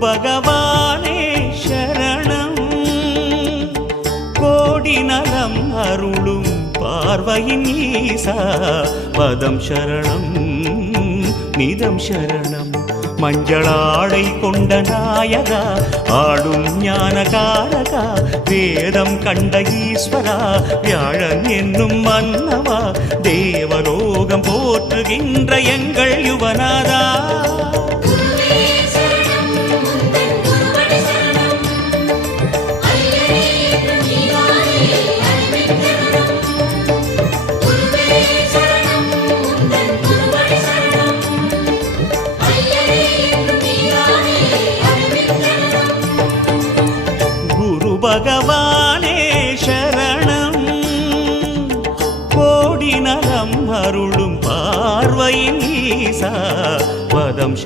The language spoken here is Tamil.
பகவானே சரணம் கோடி நலம் அருளும் பார்வையின் ஈசா பதம் சரணம் நிதம் சரணம் மஞ்சளாடை கொண்ட நாயகா ஆடும் ஞானகாரகா வேதம் கண்ட ஈஸ்வரா வியாழன் என்னும் மன்னவா தேவலோகம் போற்றுகின்ற எங்கள் யுவனாதா பகவானே சரணம் கோடி நலம் அருளும் பார்வையின் ஈசா பதம்